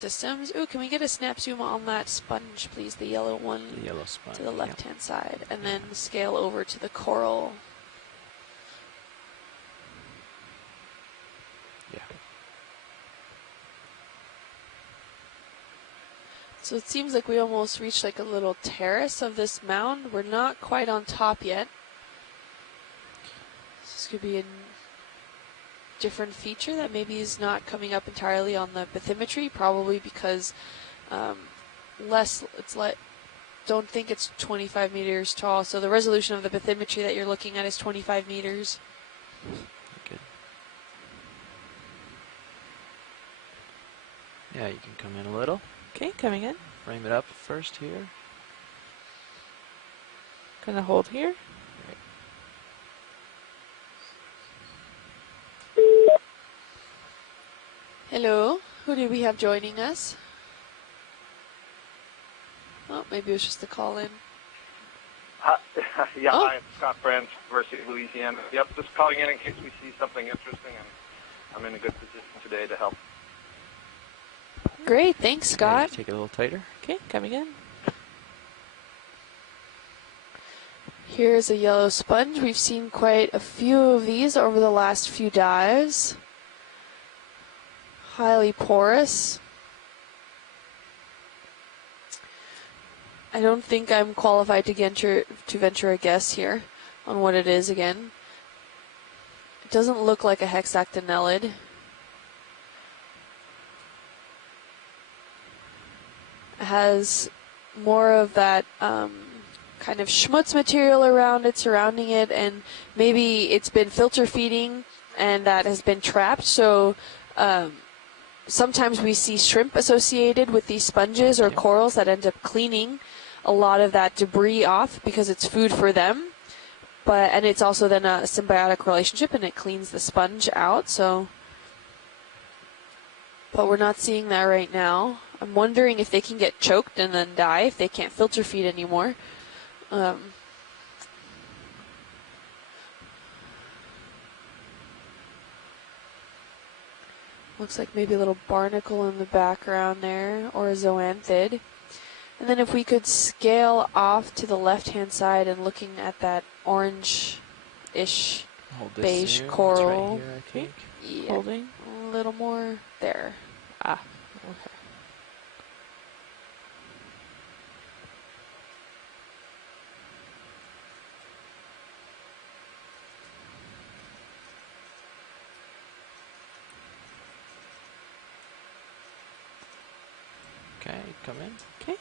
systems. Ooh, can we get a snap zoom on that sponge, please? The yellow one. The yellow sponge. To the left-hand side, and then scale over to the coral. Yeah. So it seems like we almost reached like a little terrace of this mound. We're not quite on top yet. This could be a different feature that maybe is not coming up entirely on the bathymetry, probably because don't think it's 25 meters tall. So the resolution of the bathymetry that you're looking at is 25 meters. Good. Yeah, you can come in a little. Okay, coming in. Frame it up first here. Gonna hold here. Hello, who do we have joining us? Oh, maybe it was just a call-in. Yeah, hi, it's Scott Brands, University of Louisiana. Yep, just calling in case we see something interesting, and I'm in a good position today to help. Great, thanks, Scott. Take it a little tighter. Okay, coming in. Here's a yellow sponge. We've seen quite a few of these over the last few dives. Highly porous. I don't think I'm qualified to venture a guess here on what it is again. It doesn't look like a hexactinellid. It has more of that kind of schmutz material around it, surrounding it, and maybe it's been filter feeding and that has been trapped. So sometimes we see shrimp associated with these sponges or corals that end up cleaning a lot of that debris off because it's food for them. And it's also then a symbiotic relationship, and it cleans the sponge out. So, but we're not seeing that right now. I'm wondering if they can get choked and then die if they can't filter feed anymore. Looks like maybe a little barnacle in the background there, or a zoanthid. And then if we could scale off to the left-hand side and looking at that orange-ish beige coral. Right here, I think. Yeah, Holding. a little more there. Ah, okay. Okay, come in. Okay.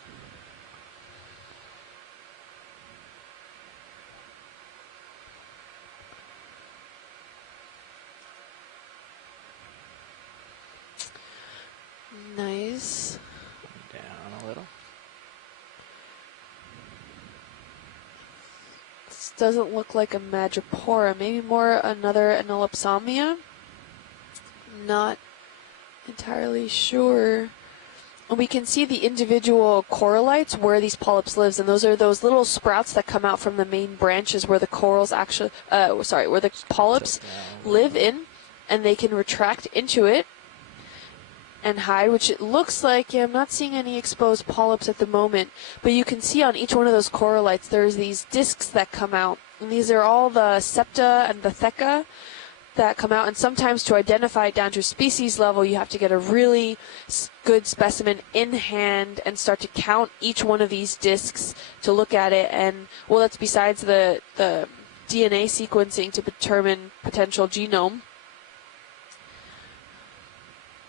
Nice. Down a little. This doesn't look like a madrepora. Maybe more another anolopsomia. Not entirely sure. We can see the individual corallites where these polyps lives, and those are those little sprouts that come out from the main branches where the corals actually, where the polyps live in, and they can retract into it and hide, which it looks like, I'm not seeing any exposed polyps at the moment, but you can see on each one of those corallites there's these discs that come out, and these are all the septa and the theca that come out, and sometimes to identify it down to a species level, you have to get a really good specimen in hand and start to count each one of these discs to look at it. And well, that's besides the DNA sequencing to determine potential genome.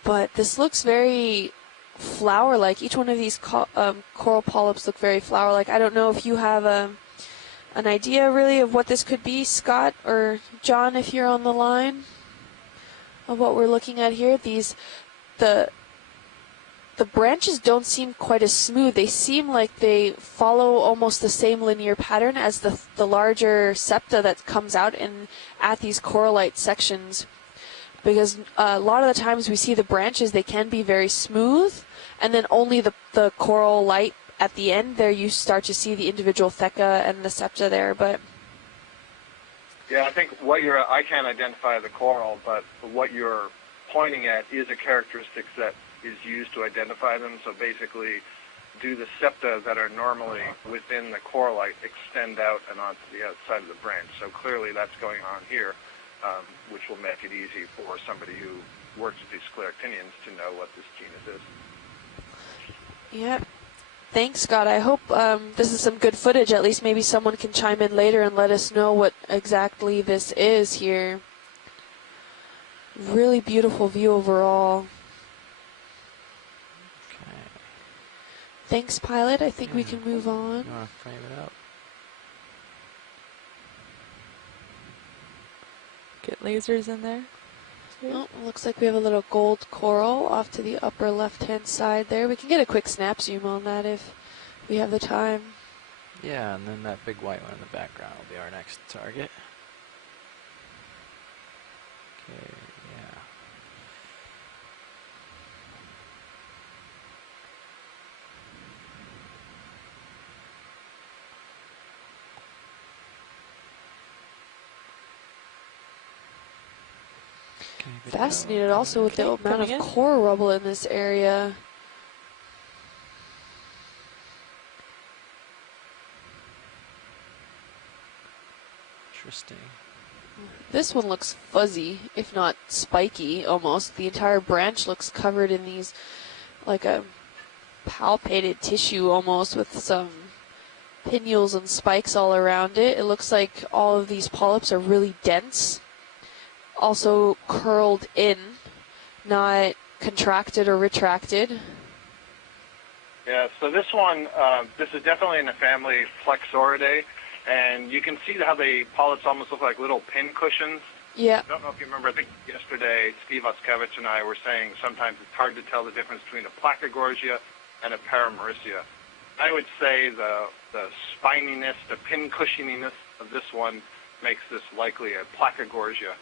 But this looks very flower-like. Each one of these coral polyps look very flower-like. I don't know if you have an idea really of what this could be, Scott or John, if you're on the line, of what we're looking at here. The branches don't seem quite as smooth. They seem like they follow almost the same linear pattern as the larger septa that comes out at these corallite sections, because a lot of the times we see the branches, they can be very smooth, and then only the corallite at the end there, you start to see the individual theca and the septa there. But yeah, I think I can't identify the coral, but what you're pointing at is a characteristic that is used to identify them. So basically, do the septa that are normally within the coralite extend out and onto the outside of the branch? So clearly that's going on here, which will make it easy for somebody who works with these scleractinians to know what this genus is. Yep. Thanks, Scott. I hope this is some good footage. At least maybe someone can chime in later and let us know what exactly this is here. Really beautiful view overall. Okay. Thanks, Pilot. I think we can move on. You want to frame it up? Get lasers in there. Oh, looks like we have a little gold coral off to the upper left-hand side there. We can get a quick snap zoom on that if we have the time. Yeah, and then that big white one in the background will be our next target. Okay, yeah. Okay, good Fascinated go. also with the Okay, amount of coming in. coral rubble in this area. Interesting. This one looks fuzzy, if not spiky, almost. The entire branch looks covered in these, like a palpated tissue almost, with some pinnules and spikes all around it. It looks like all of these polyps are really dense, also curled in, not contracted or retracted. Yeah, so this one, this is definitely in the family Flexoridae, and you can see how the polyps almost look like little pin cushions. Yeah. I don't know if you remember, I think yesterday Steve Oskevich and I were saying sometimes it's hard to tell the difference between a Placagorgia and a Paramaricia. I would say the spininess, the pin cushioniness of this one makes this likely a Placagorgia,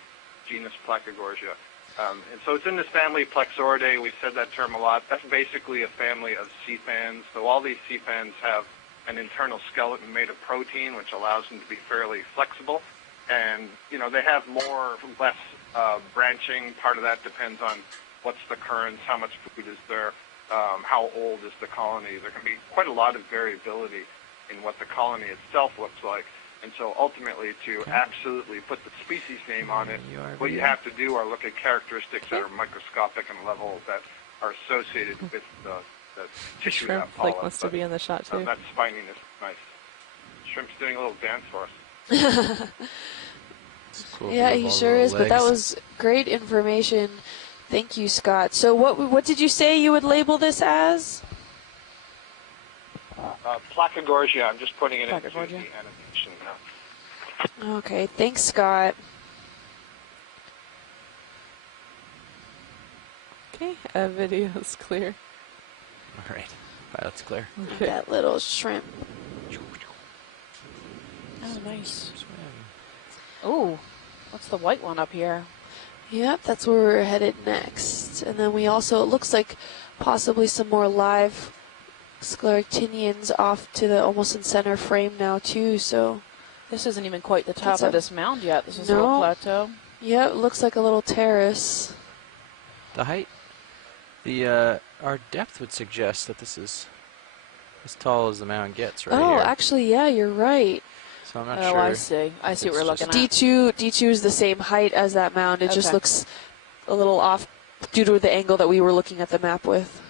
genus Placagorgia. And so it's in this family Plexoridae. We've said that term a lot. That's basically a family of sea fans. So all these sea fans have an internal skeleton made of protein, which allows them to be fairly flexible. And, you know, they have more or less branching. Part of that depends on what's the currents, how much food is there, how old is the colony. There can be quite a lot of variability in what the colony itself looks like. And so ultimately, to absolutely put the species name on it, what you have to do are look at characteristics that are microscopic and level that are associated with the tissue of that Shrimp polyp. like wants to be in the shot too. That spininess, nice. Shrimp's doing a little dance for us. Cool Yeah, view of he all sure the is, but that legs. was great information. Thank you, Scott. So what did you say you would label this as? Placagorgia, I'm just putting it into the Placagorgia. animation now. Okay, thanks, Scott. Okay, video's clear. All right, pilot's clear. Okay. That little shrimp. Oh, nice. Swim. Oh, what's the white one up here? Yep, that's where we're headed next. And then we also, it looks like possibly some more live scleractinians off to the almost in center frame now too, so. This isn't even quite the top That's of a- this mound yet. This is a No. little plateau. Yeah, it looks like a little terrace. The height, our depth would suggest that this is as tall as the mound gets right Oh, here. actually, yeah, you're right. So I'm not Oh, sure. I see. I see what we're It's looking just at. D2 is the same height as that mound. It just Okay. looks a little off due to the angle that we were looking at the map with.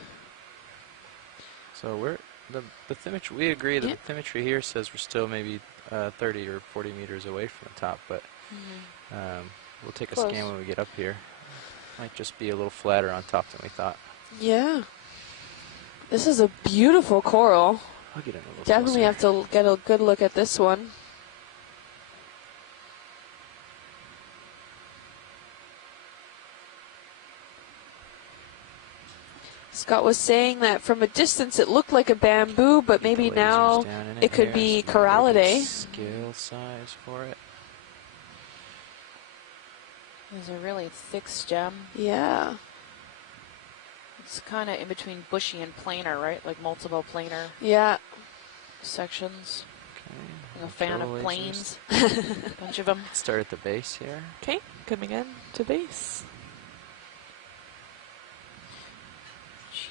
So we're the bathymetry. We agree the Yeah. bathymetry here says we're still maybe 30 or 40 meters away from the top, but we'll take a Close. scan when we get up here. Might just be a little flatter on top than we thought. Yeah. This is a beautiful coral. I'll get in a little Definitely closer. have to get a good look at this one. Scott was saying that from a distance it looked like a bamboo, but maybe Lasers now down in it could here, be so we'll get a corallidae. Scale size for it. There's a really thick stem. Yeah. It's kind of in between bushy and planar, right? Like multiple planar Yeah. sections. Okay. I'm a fan of Control lasers. planes. Bunch of them. Start at the base here. Okay, coming in to base.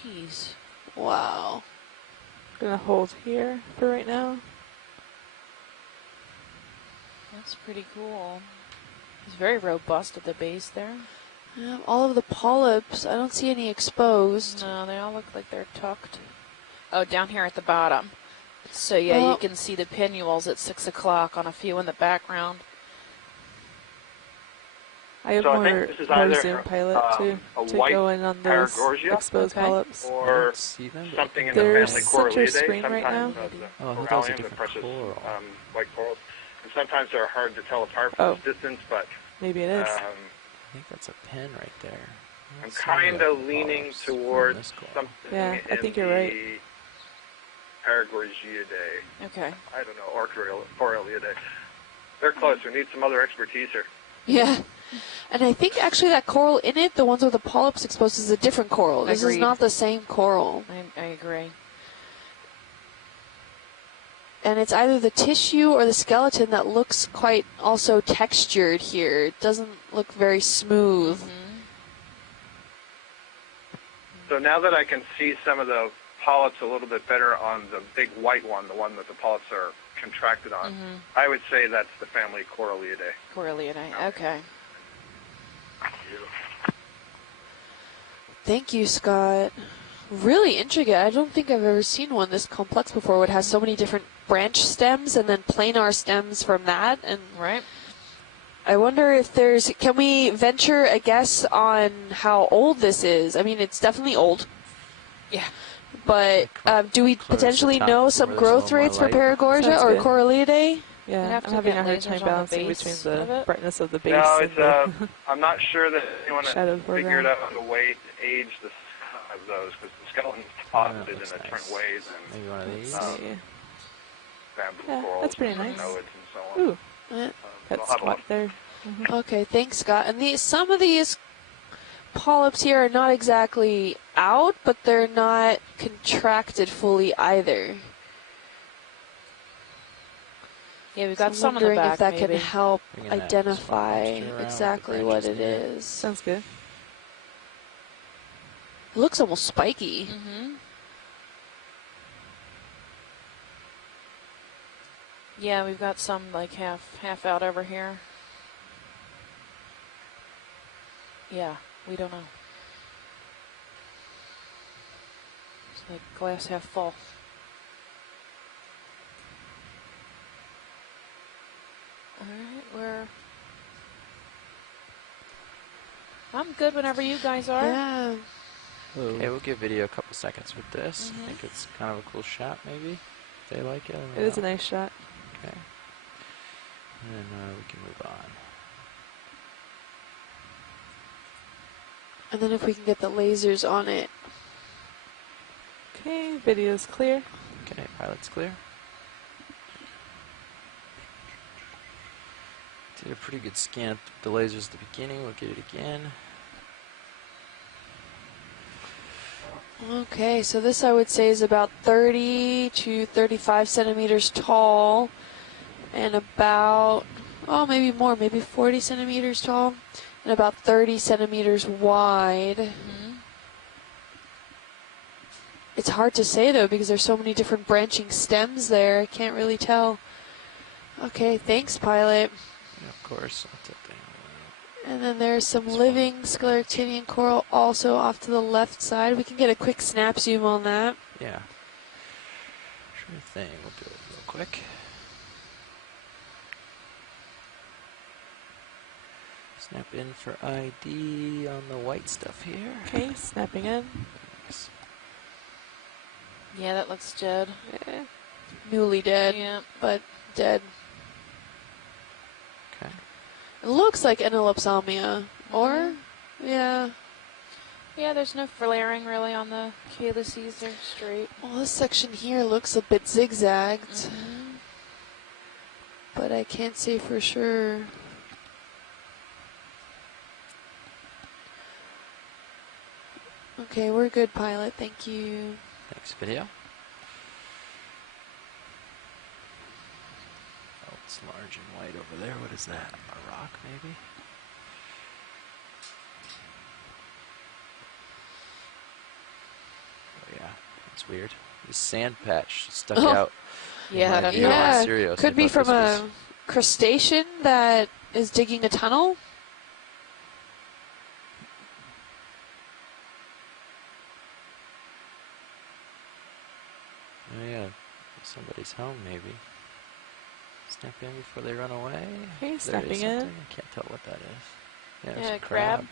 Jeez. Wow. Gonna hold here for right now. That's pretty cool. He's very robust at the base there. Yeah, all of the polyps, I don't see any exposed. No, they all look like they're tucked. Oh, down here at the bottom. So yeah, Well, you can see the pinnules at 6 o'clock on a few in the background. I have So I more, think this is more either, zoom pilot a to white go in on those Paragorgia, exposed okay, polyps. I or don't see them, but something in the There's family such a Corallidae. screen right Sometimes now. the Oh, I thought that was a corallium, the different precious coral. white corals, and sometimes they're hard to tell apart from Oh. this distance. But Maybe it is. I think that's a pin right there. I I'm don't see kind the of leaning polyps from towards this coral. something Yeah, I in think you're the right. Paragorgiidae. Okay. I don't know, or Corallidae. They're close. We need some other expertise here. Yeah. And I think actually that coral in it, the ones with the polyps exposed, is a different coral. This is Agreed. not the same coral. I agree. And it's either the tissue or the skeleton that looks quite also textured here. It doesn't look very smooth. So now that I can see some of the polyps a little bit better on the big white one, the one that the polyps are contracted on, I would say that's the family Corallidae. Corallidae. Okay. Thank you, Scott. Really intricate. I don't think I've ever seen one this complex before. It has so many different branch stems and then planar stems from that. And Right. I wonder if there's, can we venture a guess on how old this is? I mean, it's definitely old. Yeah. But do we Close potentially the top know to some where there's a growth little more rates for light. Paragorgia Sounds or good. Corallidae? Yeah, have I'm to having get a hard lasers time on the balancing base between of the it. brightness of the base No, and it's the I'm not sure that anyone shadow has figured foreground. out a way to age the of those, because the skeletons Oh, posited that in looks different nice. ways, and Maybe one of these. see. bamboo Yeah, corals, that's pretty and nice. nodes, and so on. Ooh, Eh, pet I'll have a squat look. there. Okay, thanks, Scott. And some of these polyps here are not exactly out, but they're not contracted fully either. Yeah, we've So got I'm some in the wondering back, if that maybe. can help Bringing that identify swamp lobster around with the exactly what branches it near it. is. Sounds good. It looks almost spiky. Yeah, we've got some like half out over here. Yeah, we don't know. It's like glass half full. Alright, I'm good whenever you guys are. Yeah. Okay, we'll give video a couple seconds with this. I think it's kind of a cool shot, maybe. If they like it. I don't It is a know. nice shot. Okay. And we can move on. And then if we can get the lasers on it. Okay, video's clear. Okay, pilot's clear. Did a pretty good scan of the lasers at the beginning. We'll get it again. Okay, so this I would say is about 30 to 35 centimeters tall and about, oh, maybe more, maybe 40 centimeters tall and about 30 centimeters wide. It's hard to say though because there's so many different branching stems there. I can't really tell. Okay, thanks, pilot. Yeah, of course. I'll tilt that around. And then there's some living scleractinian coral also off to the left side. We can get a quick snap zoom on that. Yeah. Sure thing. We'll do it real quick. Snap in for ID on the white stuff here. Okay, snapping in. Nice. Yeah, that looks dead. Yeah. Newly dead, Yeah. but dead. Okay. It looks like Enelopsomia. Or, yeah. Yeah, there's no flaring really on the calyces. They're straight. Well, this section here looks a bit zigzagged, but I can't say for sure. Okay, we're good, pilot. Thank you. Thanks, video. Oh, it's large and white over there. What is that? A rock, maybe? Yeah, that's weird. This sand patch stuck Oh. out. Yeah, My I don't view know. on Yeah, Stereo, so I could be thought from this a was- crustacean that is digging a tunnel. Oh yeah, somebody's home maybe. Snap in before they run away. Okay, There is snapping in. something. I can't tell what that is. Yeah, there's Yeah, a crab.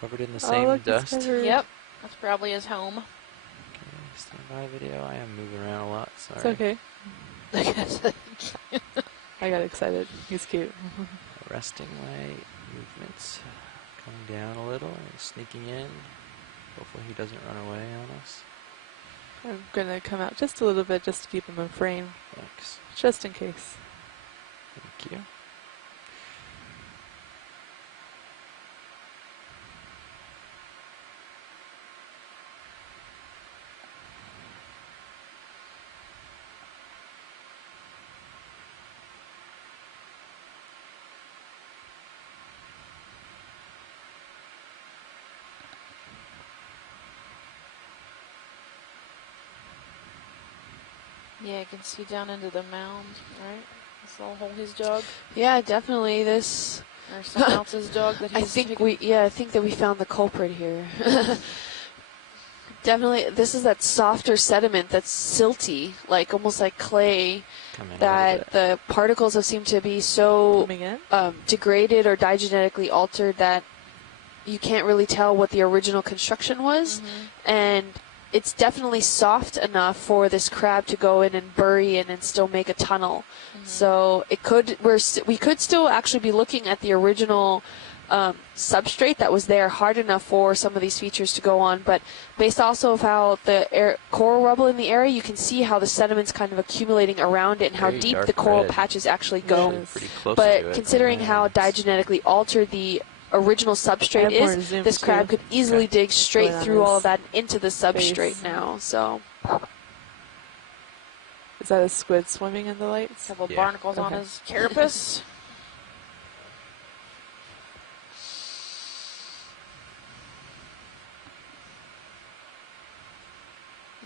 covered in the Oh, same look, it's dust. covered. Yep, that's probably his home. Okay, stand by video. I am moving around a lot. Sorry. It's okay. I got excited. He's cute. Arresting my movements. Coming down a little and sneaking in. Hopefully he doesn't run away on us. I'm gonna come out just a little bit just to keep him in frame, Thanks. just in case. Thank you. Yeah, you can see down into the mound, right? This little hole he's dug, Yeah, definitely. This. or someone else's dug that I he's think taken. I think that we found the culprit here. Definitely, this is that softer sediment that's silty, like almost like clay. Come in a little That bit. the particles have seemed to be so Coming in. degraded or diagenetically altered that you can't really tell what the original construction was. And it's definitely soft enough for this crab to go in and bury in and still make a tunnel. So it could we could still actually be looking at the original substrate that was there, hard enough for some of these features to go on. But based also of how the coral rubble in the area, you can see how the sediment's kind of accumulating around it and how Very deep dark the coral red. patches actually Yeah, go. it is. Pretty close to But it. considering how diagenetically altered the original substrate I have more is, zoom this crab too. could easily dig straight Going on through all his of that into the substrate face. now. So Is that a squid swimming in the lights? Couple Yeah. barnacles on Okay. his carapace.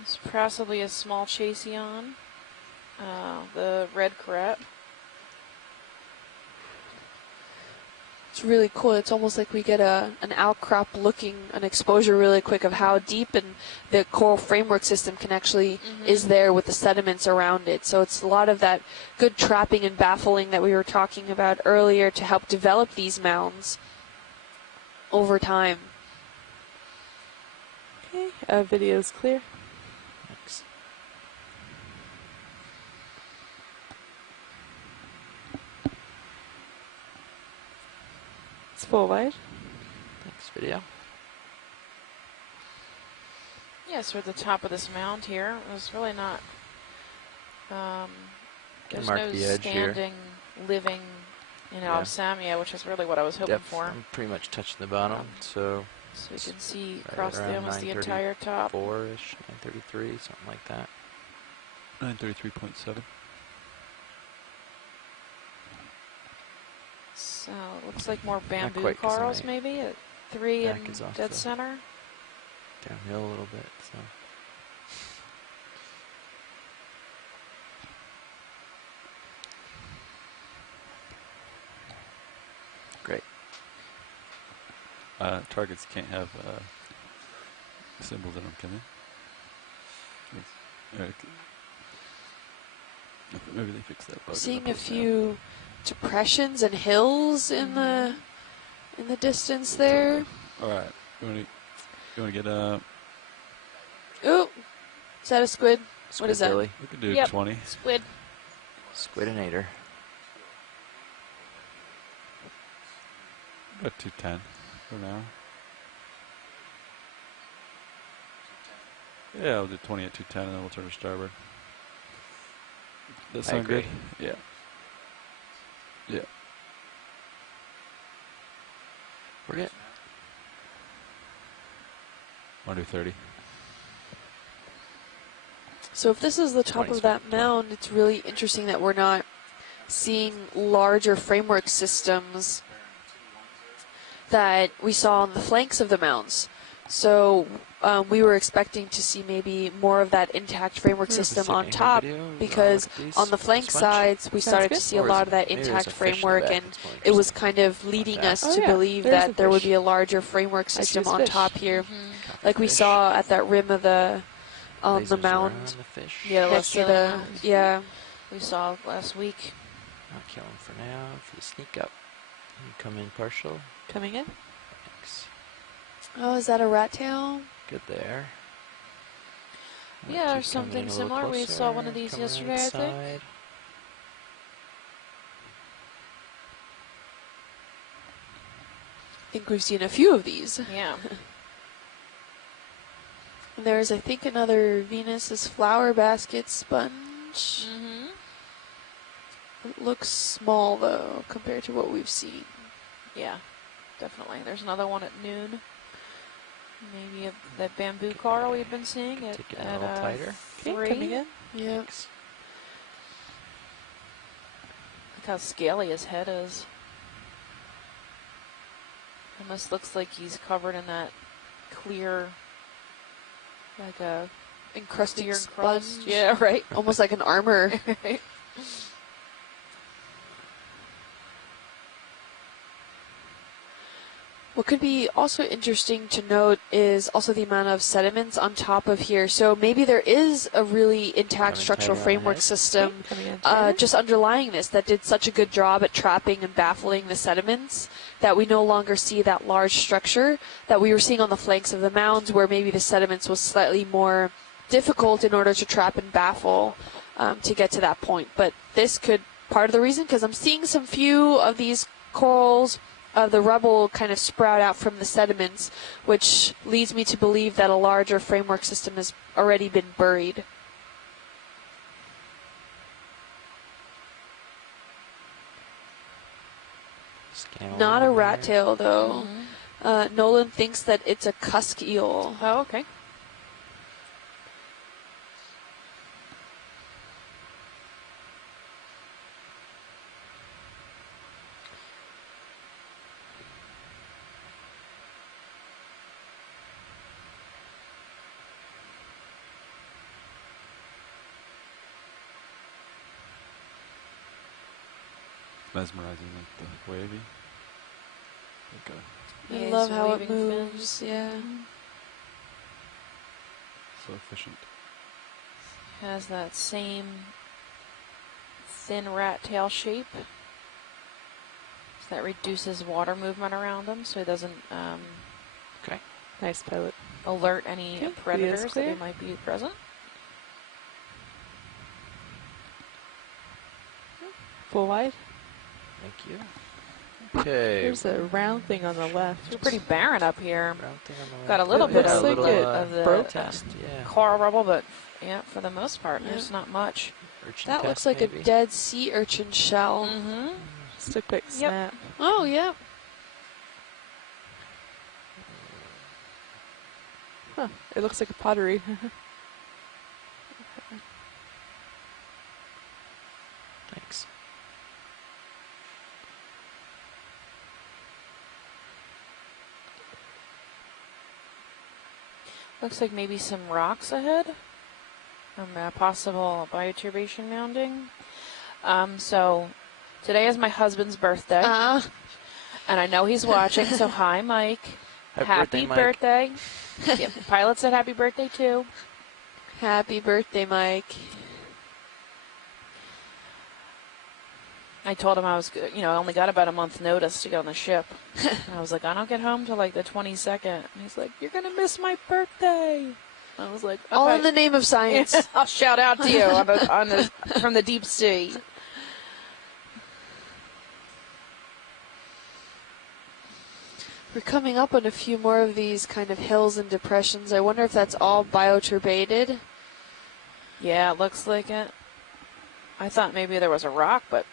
It's possibly a small chaseon. The red crab. it's really cool. It's almost like we get an outcrop looking, an exposure really quick of how deep and the coral framework system can actually is there with the sediments around it. So it's a lot of that good trapping and baffling that we were talking about earlier to help develop these mounds over time. Okay, video's clear. Thanks. It's full wide. Thanks, video. Yes, we're at the top of this mound here. There's really not. There's mark no the edge here. standing, living, Yeah. Samia, which is really what I was hoping for. I'm pretty much touching the bottom, so So you can see right across around almost the entire top. 4-ish, 933, something like that. 933.7. So it looks like more bamboo quite, 'cause corals my maybe at 3 back and is off dead the- center. Downhill a little bit, so. Great. Targets can't have symbols in them, can they? Okay. Maybe they fixed that bug. in the Seeing a post now. few depressions and hills in the distance there. All right. You want to get Ooh, is that a squid? What is that? Billy. we could do Yep. 20. Squid. Squidinator. About 210 for now. Yeah, I'll do 20 at 210 and then we'll turn to starboard. That I sound good? agree. Yeah. Yeah. We're good. Want to do 30? So if this is the top 20 of that mound, it's really interesting that we're not seeing larger framework systems that we saw on the flanks of the mounds. So we were expecting to see maybe more of that intact framework system on top, because on the flank sides we started to see a lot of that intact framework, and it was kind of leading us to believe that there would be a larger framework system on top here, like we saw at that rim of the mound. Yeah, Next to the we saw last week. Not kill him for now. For the sneak up, you come in partial. Coming in. Thanks. Oh, is that a rat tail? Good there. Yeah, or something similar. We saw one of these yesterday, I think. I think we've seen a few of these. Yeah. And there's, I think, another Venus's flower basket sponge. Mm-hmm. It looks small, though, compared to what we've seen. Yeah, definitely. There's another one at noon. Maybe that bamboo coral we've been seeing at, Take it a little tighter. Okay, 3. coming in. Yeah. Look how scaly his head is. Almost looks like he's covered in that clear, like a Encrusted clear sponge. crust. Yeah, right. Almost like an armor. Right. What could be also interesting to note is also the amount of sediments on top of here. So maybe there is a really intact Coming structural tighter on framework head. system Coming in. tighter. just underlying this that did such a good job at trapping and baffling the sediments that we no longer see that large structure that we were seeing on the flanks of the mounds, where maybe the sediments was slightly more difficult in order to trap and baffle to get to that point. But this could part of the reason, because I'm seeing some few of these corals of the rubble kind of sprout out from the sediments, which leads me to believe that a larger framework system has already been buried. Not a rat tail, though. Nolan thinks that it's a cusk eel. Oh, okay. Mesmerizing, like the wavy. Like I Yeah, love it's how it waving moves. fins. Yeah. so efficient. Has that same thin rat tail shape. So that reduces water movement around him, so he doesn't Okay. Nice pilot. alert any Okay, predators that clear. might be present. Full wide. Thank you. Okay. There's a round thing on the left. It's pretty barren up here. Round thing on the Got a left. little It bit looks of, like it of the broke. Test, yeah. coral rubble, but yeah, for the most part, Yeah. there's not much. Urchin That test, looks like maybe? a dead sea urchin shell. Mm-hmm. Just a quick snap. Oh, yeah. Huh. It looks like a pottery. Thanks. Looks like maybe some rocks ahead. Possible bioturbation mounding. So today is my husband's birthday, and I know he's watching. So hi, Mike. Happy Mike. birthday. Yep, Pilot said happy birthday too. Happy birthday, Mike. I told him I was, I only got about a month's notice to get on the ship. And I was like, I don't get home till like the 22nd. And he's like, you're gonna miss my birthday. I was like, okay. All in the name of science. I'll shout out to you from the deep sea. We're coming up on a few more of these kind of hills and depressions. I wonder if that's all bioturbated. Yeah, it looks like it. I thought maybe there was a rock, but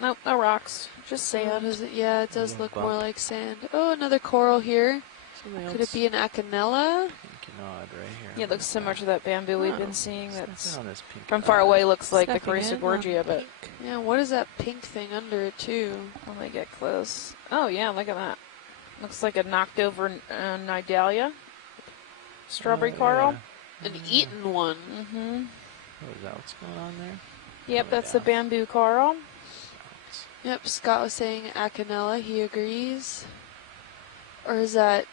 nope, no rocks. Just Oh, sand. does it? Yeah, it does Little look more bump. like sand. Oh, another coral here. Something Could else. it be an acanella? Pink nod right here. Yeah, it looks similar to that bamboo we've Oh. been seeing. Snapping That's on this pink from far eye. away looks like the Snapping in Carissa on but Yeah, what is that pink thing under it, too? when they get close. Oh yeah, look at that. Looks like a knocked over Nidalia. strawberry coral. An eaten one. Mm-hmm. Oh, is that what's going on there? Yep, Coming that's the down. bamboo coral. Yep, Scott was saying Acanella, he agrees. Or is it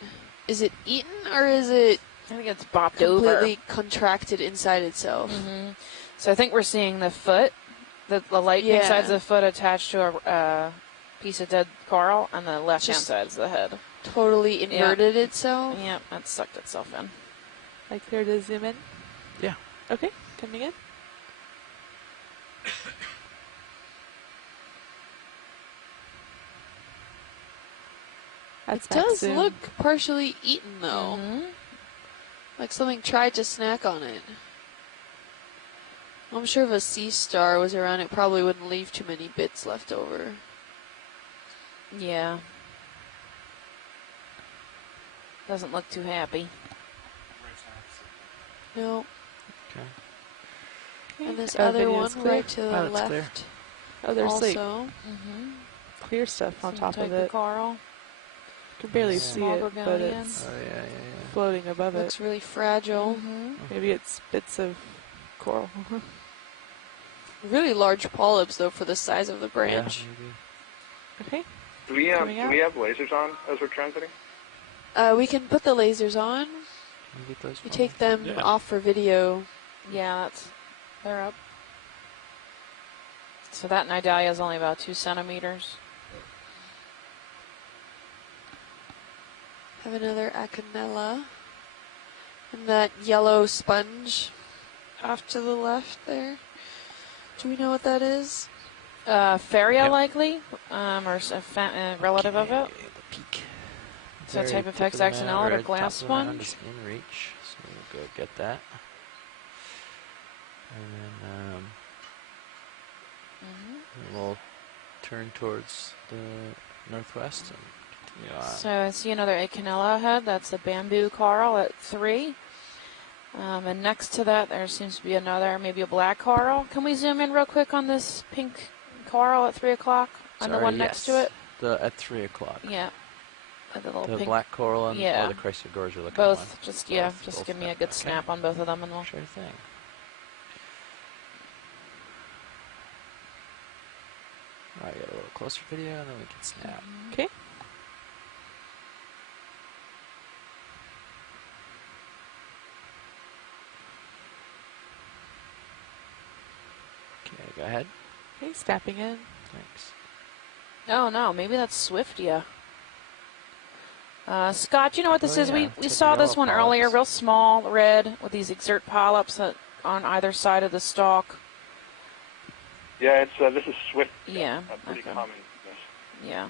eaten or is it I think it's bopped completely contracted inside itself? Mm-hmm. So I think we're seeing the foot, the light pink Yeah. side's the foot attached to a piece of dead coral, and the left-hand Just- side's the head. Totally inverted itself? Yep, that sucked itself in. Like clear to zoom in? Yeah. Okay, coming in. That's It does max zoom. look partially eaten though. Mhm. Like something tried to snack on it. I'm sure if a sea star was around, it probably wouldn't leave too many bits left over. Yeah. Doesn't look too happy. No. Okay. And this Our other video one is clear? right to the Oh, that's left. clear. Oh, there's like also. Mm-hmm. clear stuff on Some top type of it. coral. You can barely Yeah. see Small it, but Gorgonian. it's Oh, yeah. floating above Looks it. really fragile. Mm-hmm. Maybe it's bits of coral. Really large polyps though for the size of the branch. Yeah, maybe. Okay, Do we have Coming out. lasers on as we're transiting? We can put the lasers on. Can you get those We for take me? them Yeah. off for video. Yeah, they're up. So that Nidalia is only about 2 centimeters. Have another Acanella. And that yellow sponge off to the left there. Do we know what that is? Feria Yep. likely, or a relative of it. Okay, the peak. So Very type of tip the hexagonal mound, or at the top glass of the mound sponge. is in reach, so we'll go get that. And then Mm-hmm. we'll turn towards the northwest and continue on. So I see another Acanella head. That's the bamboo coral at 3. And next to that, there seems to be another, maybe a black coral. Can we zoom in real quick on this pink coral at 3 o'clock? On the Sorry, one next to yes. it? At 3 o'clock. Yeah. The little The pink. black coral and Yeah. or the Chrysogorgia looking Both. one. Just Both give me a of good them. snap on both of them, and we'll. Sure thing. All right, get a little closer video, and then we can snap. okay. Okay, go ahead. Okay, snapping in. Thanks. Oh no, maybe that's Swiftia. Scott, you know what this Oh, is? yeah, We saw this tibial one earlier, polyps. real small, red, with these exert polyps on either side of the stalk. Yeah, this is Swift. Yeah. Pretty Okay. common. Yeah.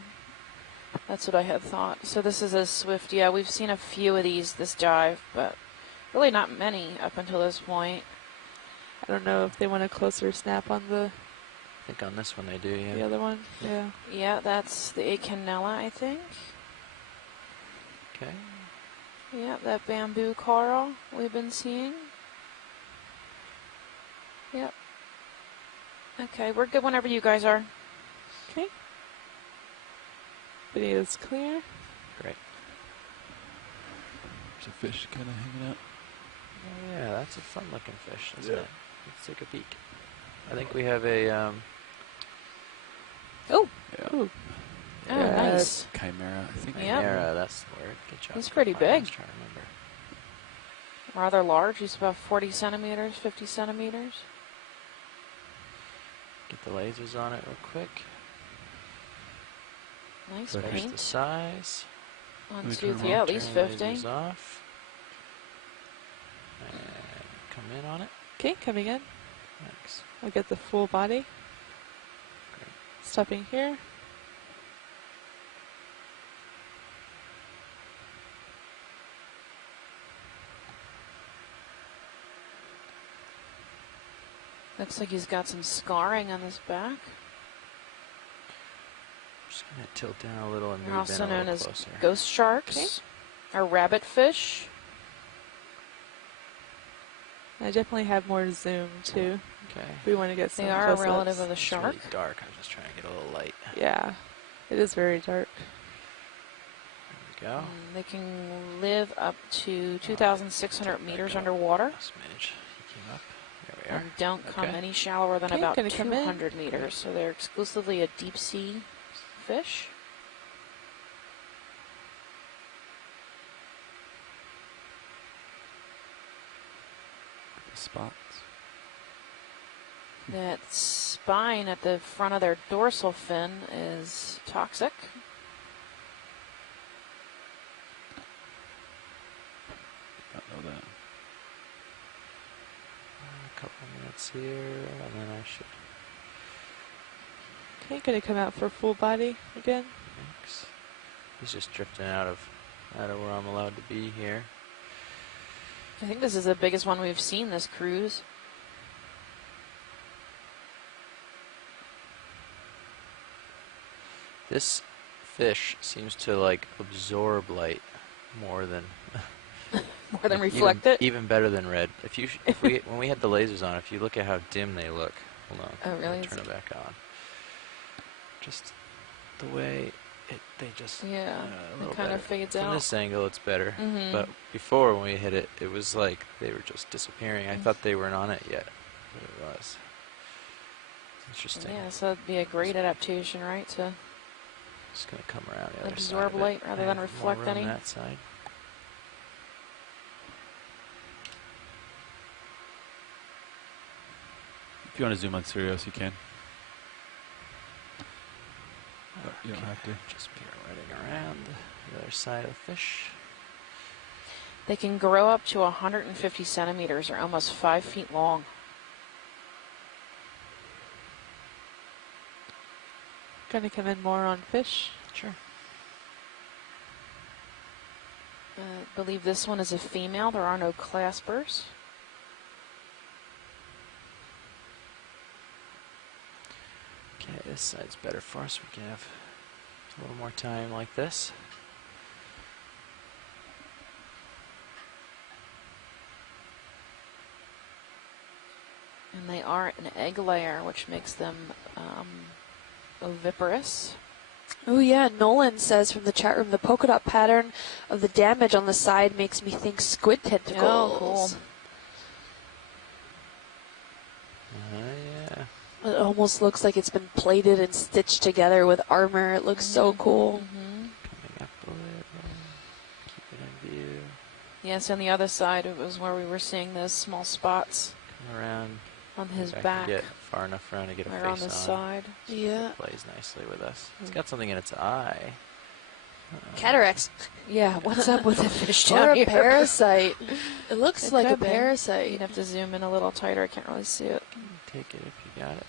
That's what I had thought. So this is a Swiftia. We've seen a few of these this dive, but really not many up until this point. I don't know if they want a closer snap on the I think on this one they do, yeah. other one. Yeah. Yeah, that's the Acanella, I think. Okay. Yeah, that bamboo coral we've been seeing. Yep. Okay, we're good whenever you guys are. Okay. Video is clear. Great. There's a fish kind of hanging out. Oh, yeah, that's a fun-looking fish, isn't Yeah. it? Let's take a peek. I think we have a Oh, Yeah. Ooh. oh, Yeah. nice. Chimera, I think. Yep. chimera. That's the word. Good job. He's pretty Brian. I was big. trying to remember. Rather large. He's about 40 centimeters, 50 centimeters. Get the lasers on it real quick. Nice There's There's the paint. size. On Let me tooth, turn yeah, them at least Turn 50. lasers off. And come in on it. Okay, coming in. Thanks. I'll get the full body. Great. Stopping here. Looks like he's got some scarring on his back. Just gonna tilt down a little and They're move also in a known little as closer. ghost sharks or rabbit fish. I definitely have more zoom too. Okay. If we want to get some They are a close-ups. relative of the It's shark. really dark. I was just trying to get a little light. Yeah, it is very dark. There go. They can live up to 2,600 meters underwater. Smidge. He came up. There we are. And don't come Okay. any shallower than Okay, about gonna come in. 200 meters. So they're exclusively a deep sea fish. Spots. That spine at the front of their dorsal fin is toxic. Don't know that. A couple minutes here, and then I should. Okay, gonna come out for full body again. Thanks. He's just drifting out of where I'm allowed to be here. I think this is the biggest one we've seen this cruise. This fish seems to like absorb light more than More than reflect it. Even better than red. When we had the lasers on, if you look at how dim they look, hold on. Oh, really? Turn it back on. Just the way they just Yeah, a it little kind of better. fades From out. this angle, it's better. Mhm. But before, when we hit it, it was like they were just disappearing. I thought they weren't on it yet, but it was. Interesting. Yeah, so it'd be a great adaptation, right? To Just gonna come around the other absorb side of it. light rather I than have reflect more room any. That side. If you want to zoom on Sirius, you can. But you don't have to. Just pirouetting around the other side of the fish. They can grow up to 150 centimeters, or almost 5 feet long. Gonna come in more on fish. Sure. I believe this one is a female. There are no claspers. Okay, this side's better for us. We can have a little more time like this. And they are an egg layer, which makes them oviparous. Oh yeah, Nolan says from the chat room, the polka dot pattern of the damage on the side makes me think squid tentacles. Oh, cool. Yeah. It almost looks like it's been plated and stitched together with armor. It looks so cool. Mm-hmm. Coming up a little. Keep it in view. Yes, on the other side, it was where we were seeing those small spots Come around. on his If I can back. get far enough around to get a Or face on the side. Yeah. Plays nicely with us. It's got something in its eye. Cataracts. Yeah, what's up with the fish Or down a here? parasite. It looks It like a could be. parasite. You'd have to zoom in a little tighter. I can't really see it. Take it if you got it.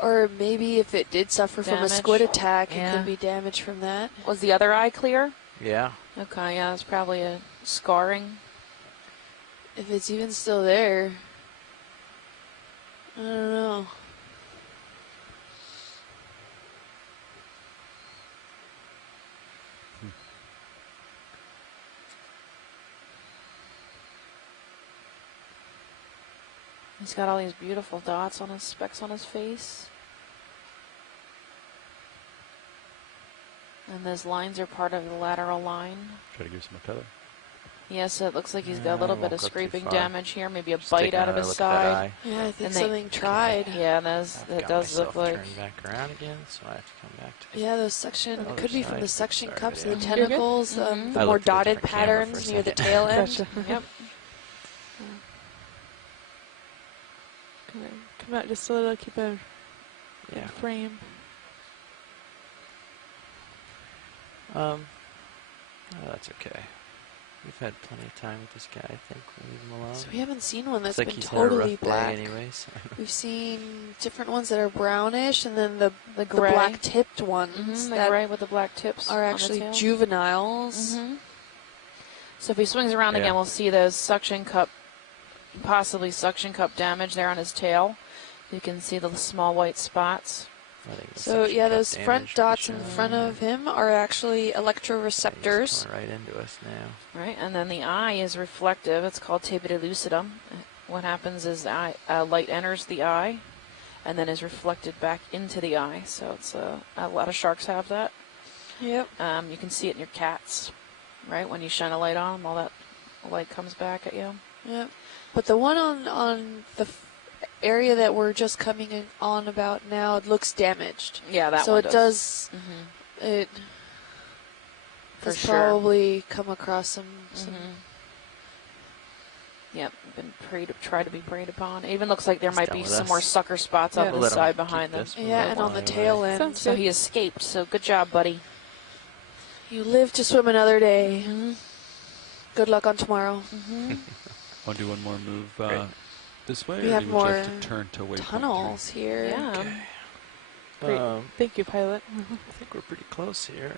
Or maybe if it did suffer from a Damage. squid attack, it Yeah. could be damaged from that. Was the other eye clear? Yeah. Okay, yeah, it's probably a scarring. If it's even still there. I don't know. He's got all these beautiful dots on his specks on his face. And those lines are part of the lateral line. Try to give some more color. Yes, it looks like he's got a little Yeah, bit won't of go too scraping far. damage here, maybe a Just bite taking out of another his look at that side. eye. Yeah, I think And they- something tried. Yeah, I've that got does look myself like. turned back around again, so I have to come back to Yeah, those suction, it Other could be from the side. suction Sorry, cups video. and the You're good. tentacles, Mhm. the I more looked at a dotted different camera for a patterns near the second. tail end. Gotcha. Yep. Gonna come out just a little, keep a Yeah. frame. Oh, that's okay. We've had plenty of time with this guy, I think. We'll leave him alone. So we haven't seen one that's Looks like been he's totally had a rough black. day anyways. We've seen different ones that are brownish, and then the gray. black-tipped ones Mm-hmm, the that gray with the black tips are on actually the tail. juveniles. Mhm. So if he swings around Yeah. again, we'll see those suction cup, possibly suction cup damage there on his tail. You can see the small white spots. I think the So suction yeah, cup those damage front will be dots in shown. front of him are actually Yeah, he's electroreceptors. coming right into us now. Right, and then the eye is reflective. It's called tabida lucidum. What happens is light enters the eye and then is reflected back into the eye. So it's a lot of sharks have that. Yep. You can see it in your cats, right? When you shine a light on them, all that light comes back at you. Yep. But the one on the area that we're just coming on about now, it looks damaged. Yeah, that so one it does. Mm-hmm. It For has sure. probably come across some. Yep, been tried to be preyed upon. It even looks like there He's might done be with some us. more sucker spots Yeah. up We'll the let him side keep behind them. this. We'll Yeah, let and him on the fly tail away. end. Sounds So good. he escaped. So good job, buddy. You live to swim another day. Mm-hmm. Good luck on tomorrow. Mm-hmm. Want to do one more move Great. this way, We or have would you like more to turn to waypoint Tunnels here. Yeah. Okay. Great. Thank you, pilot. I think we're pretty close here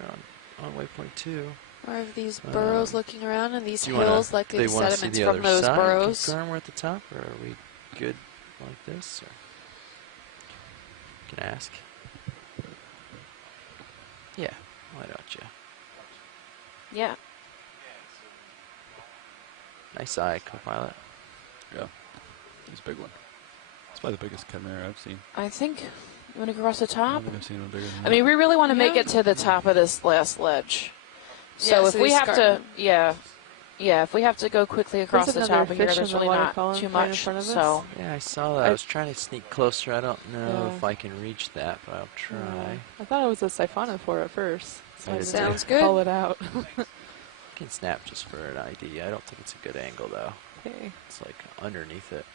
on waypoint 2. More of these burrows looking around, and these Do you wanna- hills like they the wanna see sediments the from other those side, burrows. confirm we're at the top, or are we good like this? Or can I ask? Yeah, why don't you? Yeah. Nice eye, co-pilot. Yeah, it's a big one. It's probably the biggest chimera I've seen. I think you want to cross the I top. don't think I've seen one bigger than I that. mean, we really want to make Yeah. it to the top of this last ledge. So Yeah, if so we they have to, scarp. if we have to go quickly across There's the another top of here, fish in there's the really water not column too right in much. front of us. So Yeah, I saw that. I was trying to sneak closer. I don't know Yeah. if I can reach that, but I'll try. I thought it was a siphonophore at first. So I I did didn't Sounds good. Pull it out. I can snap just for an ID. I don't think it's a good angle, though. Okay. It's like underneath it.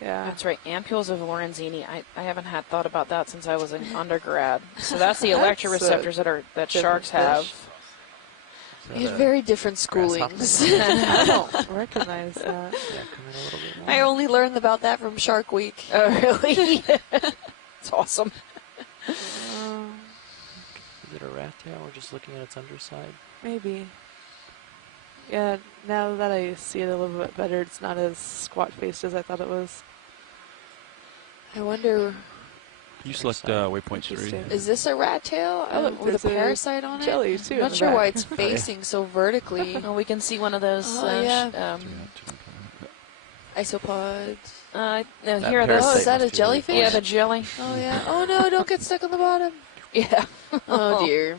Yeah. that's right. Ampules of Lorenzini. I haven't had thought about that since I was in undergrad. So that's the electroreceptors that sharks have. Is We that had a very different grasshopper? schoolings. I don't recognize that. Yeah, come in a little bit more. I only learned about that from Shark Week. Oh, really? It's awesome. Is it a rat tail? We're just looking at its underside. Maybe. Yeah, now that I see it a little bit better, it's not as squat-faced as I thought it was. I wonder, You select waypoint 3. Interesting. is this a rat tail Oh, look, with a there's a parasite on it? jelly, too, I'm in not the sure back. why it's facing so vertically. Well, we can see one of those yeah. Isopods. no, That here are Oh, parasite those. is that a must be really jellyfish? Yeah, the jelly. Oh, yeah. Oh, no, don't get stuck on the bottom. Yeah. Oh, dear.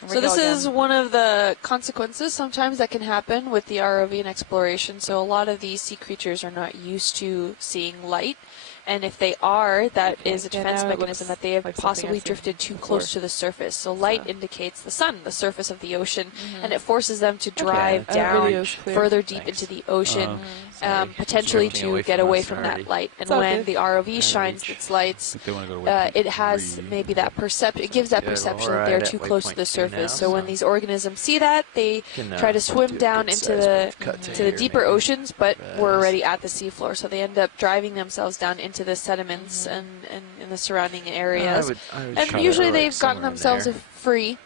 Here So we go this is again. one of the consequences sometimes that can happen with the ROV and exploration. So a lot of these sea creatures are not used to seeing light. And if they are, that Okay, is a yeah, defense now it mechanism looks that they have like something possibly I've seen drifted too before. close to the surface. So light So- indicates the sun, the surface of the ocean, and it forces them to drive that's down video's clear. further deep Thanks. into the ocean, Sorry. potentially Drifting away to get from away us from already. that light. And It's all when good. the ROV Kinda shines reach. its lights, If they want to go to waypoint it has 3, maybe that perception. It gives that Good, perception we're that they're right too at close to the waypoint 2 now, surface. So when so- these organisms see that, they Can, try to do swim a down good into size the cut to here, the deeper maybe. oceans, but we're Yes. already at the seafloor. So they end up driving themselves down into the sediments and in the surrounding areas. I would And try to usually like they've gotten somewhere in themselves there. free.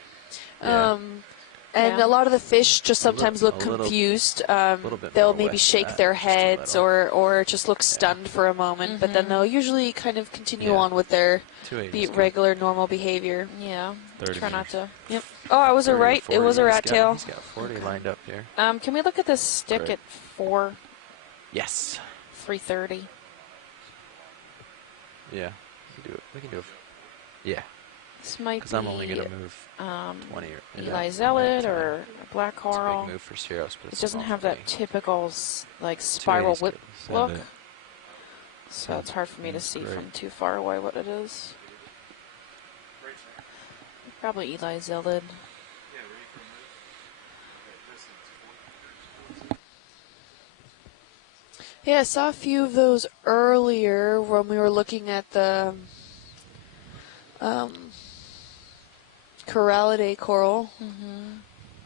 Yeah. And Yeah. a lot of the fish just A little- sometimes a look little- confused. little bit They'll more maybe west of shake that, their just a heads little. or just look stunned for a moment, but then they'll usually kind of continue Yeah. on with their 280 is good. regular normal behavior. Yeah. 30 Try not to. Yep. Oh, I was 30 to right. It 40, was a he's rat got- tail. He's got 40 lined up here. Can we look at this stick Great. at Yes. 330? Yeah. We can do it. We can do it. Yeah. This might Because be I'm only going to move 20 or Eli Zealot or a black It's a coral. big move for Spiros, but It it's doesn't small have for that me. typical spiral 280 is whip good. look. Send it. So it's hard for me to That's see great. from too far away what it is. Probably Eli Zealot. Yeah, I saw a few of those earlier when we were looking at the Corallidae coral.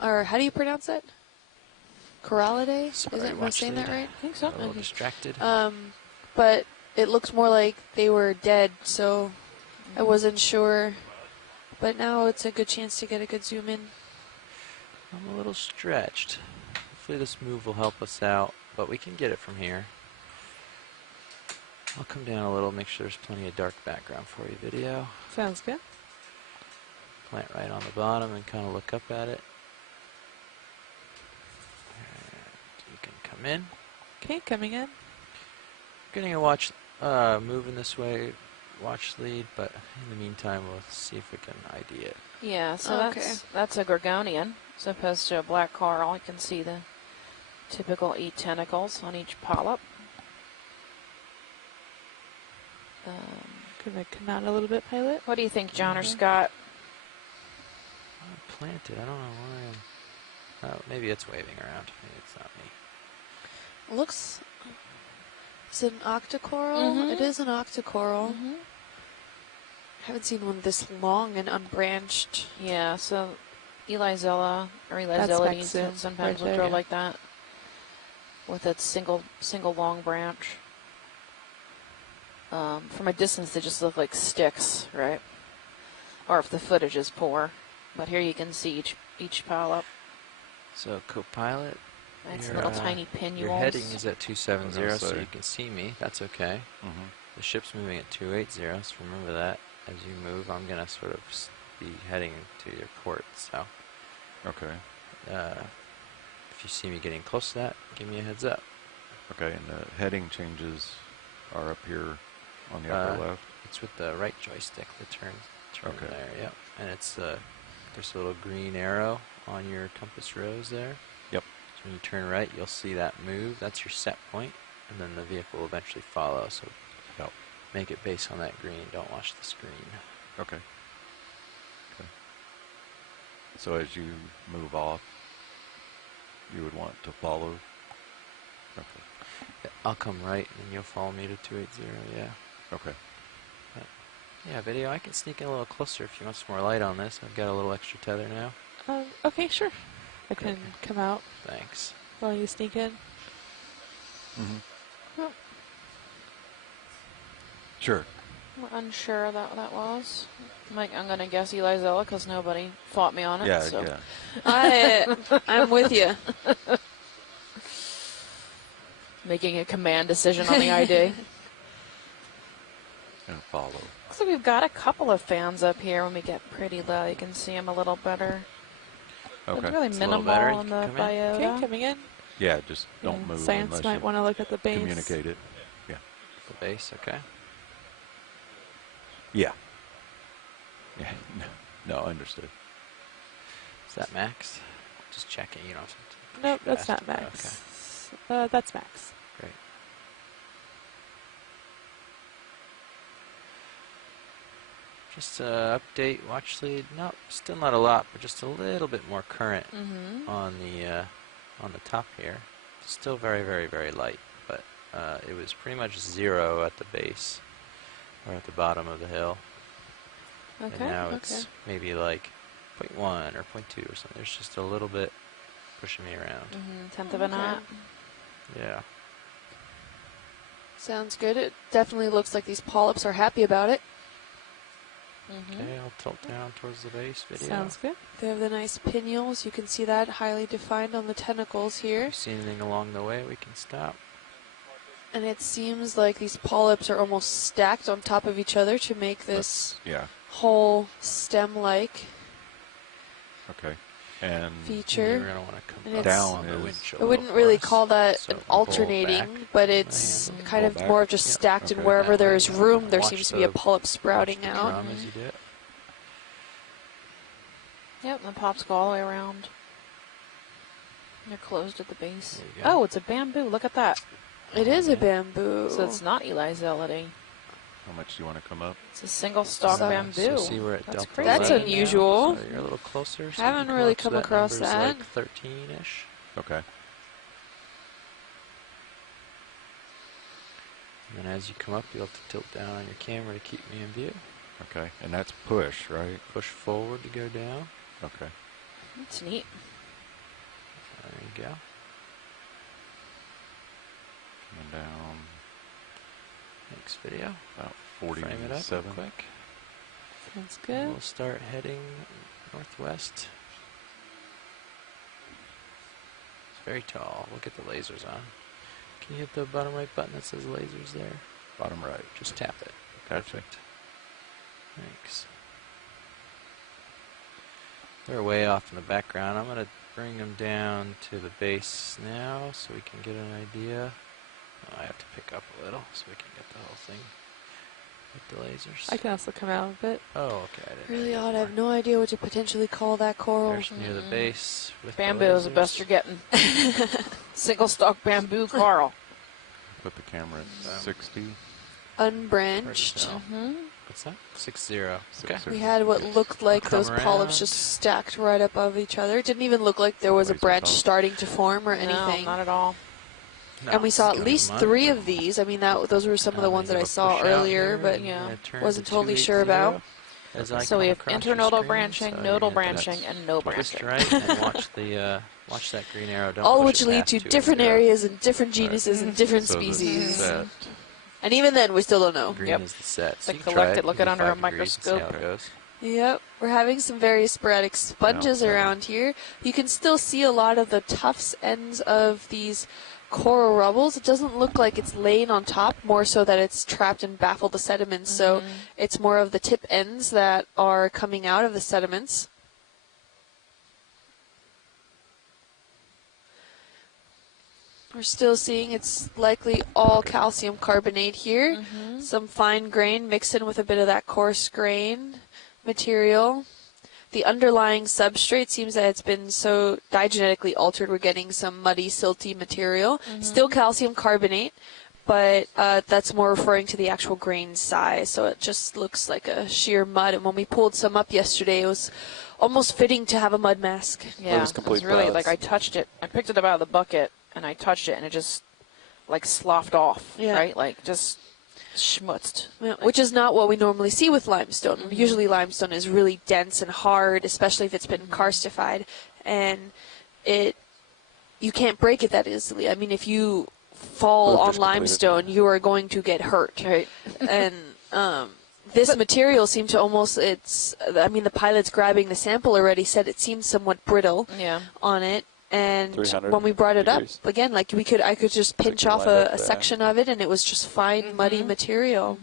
Or how do you pronounce that? Corallidae? Sorry, Am I watch saying that lead. right? I think so. A little Okay. distracted. But it looks more like they were dead, so I wasn't sure. But now it's a good chance to get a good zoom in. I'm a little stretched. Hopefully this move will help us out, but we can get it from here. I'll come down a little, make sure there's plenty of dark background for you, video. Sounds good. Plant right on the bottom and kind of look up at it. And you can come in. Okay, coming in. Getting a watch moving this way. watch lead, but in the meantime, we'll see if we can ID it. Yeah, so Okay. that's a Gorgonian, as opposed to a black coral. You can see the typical 8 tentacles on each polyp. Can I come out a little bit, Pilot? What do you think, John or Scott? Planted. I don't know why. Oh, maybe it's waving around. Maybe it's not me. Looks. Is it an octocoral? Mhm. It is an octocoral. Mm-hmm. Haven't seen one this long and unbranched. Yeah, so Elizella or That's Elizellidines Maxim sometimes right will there, grow yeah. like that with its single long branch. From a distance, they just look like sticks, right? Or if the footage is poor. But here you can see each polyp. So co-pilot, It's your, little tiny pinnules. your heading is at 270, I was so gonna say. you can see me. That's okay. Mm-hmm. The ship's moving at 280, so remember that. As you move, I'm going to sort of be heading to your port, so Okay. if you see me getting close to that, give me a heads up. Okay, and the heading changes are up here on the upper left. It's with the right joystick, the turn Okay. there, yep. And it's there's a little green arrow on your compass rose there. Yep. So when you turn right, you'll see that move. That's your set point, and then the vehicle will eventually follow. So Yep. make it based on that green. Don't watch the screen. Okay. Okay. So as you move off, you would want to follow. Okay. Yeah, I'll come right, and you'll follow me to 280. Yeah. Okay. Yeah, video. I can sneak in a little closer if you want some more light on this. I've got a little extra tether now. Okay, sure. I can come out Thanks. while you sneak in. Mm-hmm. Oh. Sure. We're unsure that was. I'm going to guess Elizella because nobody fought me on it. Yeah. so. Yeah. I'm with you. Making a command decision on the ID. And follow. Looks like we've got a couple of fans up here. When we get pretty low, you can see them a little better. Okay. It's really It's a little minimal better. on the Come in. biota. Okay, coming in. Yeah. Just don't Yeah, move Science unless might you want to look at the base. communicate it. Yeah. The base, okay. Yeah. Yeah. No, understood. Is that max? Just checking. You don't have to. push Nope, that's fast. not Okay. max. That's max. Great. Just update watch lead. No, still not a lot, but just a little bit more current Mm-hmm. on the top here. Still very, very, very light, but it was pretty much 0 at the base or at the bottom of the hill, Okay. and now it's maybe like 0.1 or 0.2 or something. There's just a little bit pushing me around. Tenth of a knot. Yeah. Sounds good. It definitely looks like these polyps are happy about it. Mm-hmm. Okay, I'll tilt down towards the base video. Sounds good. They have the nice pinnules. You can see that highly defined on the tentacles here. If you see anything along the way, we can stop. And it seems like these polyps are almost stacked on top of each other to make this Yeah. whole stem-like Okay. And feature. You're gonna want to come And up it's- Down on the is- windshield. I wouldn't for really us. call that So an pull alternating, back. but it's Pull kind of back. more of just Yep. stacked, and Okay. wherever That there way, is yeah. room, there Watch seems to be a the- polyp sprouting Watch the out. drum as you do it. Yep, and the pops go all the way around. They're closed at the base. There you go. Oh, it's a bamboo. Look at that. It is a bamboo. So it's not Elizellity. how much do you want to come up? It's a single stalk So- bamboo. So see we're at That's Delta crazy. That's 11 now, unusual. so you're a little closer. So Haven't you really up to come that across number's that. like 13-ish. Okay. And then as you come up, you'll have to tilt down on your camera to keep me in view. Okay. And that's push, right? Push forward to go down. Okay. That's neat. There you go. Coming down Next video. about Frame it up real 47. quick. Sounds And good. we'll start heading northwest. It's very tall. We'll get the lasers on. Can you hit the bottom right button that says lasers there? Bottom right. Just tap it. Gotcha. Perfect. Thanks. They're way off in the background. I'm going to bring them down to the base now so we can get an idea. Oh, I have to pick up a little so we can get the whole thing. with the lasers. I can also come out of it. Oh, okay. I didn't Really know odd. I that have no idea what to potentially call that coral. There's near the base with Bamboo the is the best lasers. you're getting. Single stalk bamboo coral. Put the camera at 60. Unbranched. Hard to tell. What's that? 6-0. Okay. We had what looked like Come those polyps around. just stacked right above each other. It didn't even look like there was a Laser branch tall. starting to form or No, anything. not at all. No, And we it's saw at gonna least be mud. 3 of these. I mean, those were some of the ones that I saw earlier, but yeah, wasn't totally sure about. So we have internodal branching, nodal branching, and no Twist branching. right and watch the watch that green arrow. Don't All push which it lead past to 2 different 0. areas and different genuses and different So this is species. set. And even then, we still don't know. Green Yep. is the set. So Like you can collect try it, look at Give under a 5 degrees and see microscope. how it goes. Yep, we're having some very sporadic sponges No, around here. You can still see a lot of the tufts ends of these coral rubbles. It doesn't look like it's laying on top, more so that it's trapped and baffled the sediments. So it's more of the tip ends that are coming out of the sediments. We're still seeing it's likely all calcium carbonate here. Some fine grain mixed in with a bit of that coarse grain material. The underlying substrate seems that it's been so diagenetically altered, we're getting some muddy, silty material. Still calcium carbonate, but that's more referring to the actual grain size. So it just looks like a sheer mud. And when we pulled some up yesterday, it was almost fitting to have a mud mask. Yeah, was complete really pellets. like I touched it. I picked it up out of the bucket and I touched it and it just like sloughed off. Yeah. Right, like just schmutzed. Yeah, which is not what we normally see with limestone. Usually limestone is really dense and hard, especially if it's been karstified, and you can't break it that easily. I mean, if you fall Well, on just completed. limestone, you are going to get hurt. Right. And this material seemed to almost, I mean, the pilot's grabbing the sample already said it seemed somewhat brittle Yeah. on it. And 300 when we brought it degrees. up, again, like I could just pinch can off line up a there. section of it, and it was just fine, muddy material.